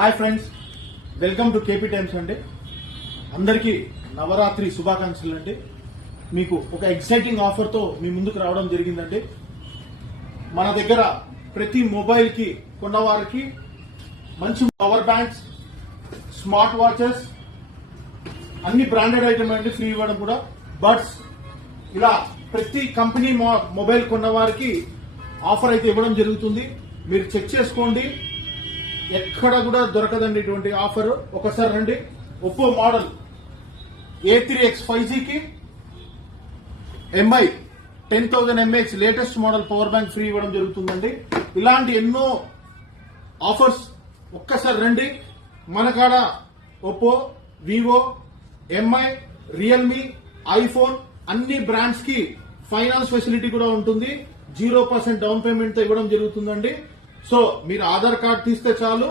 Hi friends, welcome to KP times అండి. అందరికీ నవరాత్రి శుభాకాంక్షలు అండి. మీకు ఒక ఎక్సైటింగ్ ఆఫర్ తో మీ ముందుకు రావడం జరిగిందండి. మన దగ్గర ప్రతి మొబైల్ కి కొన్నవారికి మంచి పవర్ బ్యాంక్స్, స్మార్ట్ వాచెస్, అన్ని బ్రాండెడ్ ఐటమ్ అండి ఫ్రీ ఇవ్వడం కూడా. బడ్స్, ఇలా ప్రతి కంపెనీ మొబైల్ కొన్నవారికి ఆఫర్ అయితే ఇవ్వడం జరుగుతుంది. మీరు చెక్ చేసుకోండి, ఎక్కడ కూడా దొరకదండి ఇటువంటి ఆఫర్. ఒకసారి రండి. ఒప్పో మోడల్ A3X 5G కి MI 10,000 mAh latest model power bank free ఇవ్వడం జరుగుతుందండి. ఇలాంటి ఎన్నో ఆఫర్స్ ఒక్కసారి రండి. మన కాడ Oppo, Vivo, MI, Realme, iPhone అన్ని బ్రాండ్స్ కి ఫైనాన్స్ ఫెసిలిటీ కూడా ఉంటుంది. 0% డౌన్ పేమెంట్ తో ఇవ్వడం జరుగుతుందండి. సో మీరు ఆధార్ కార్డ్ తీస్తే చాలు,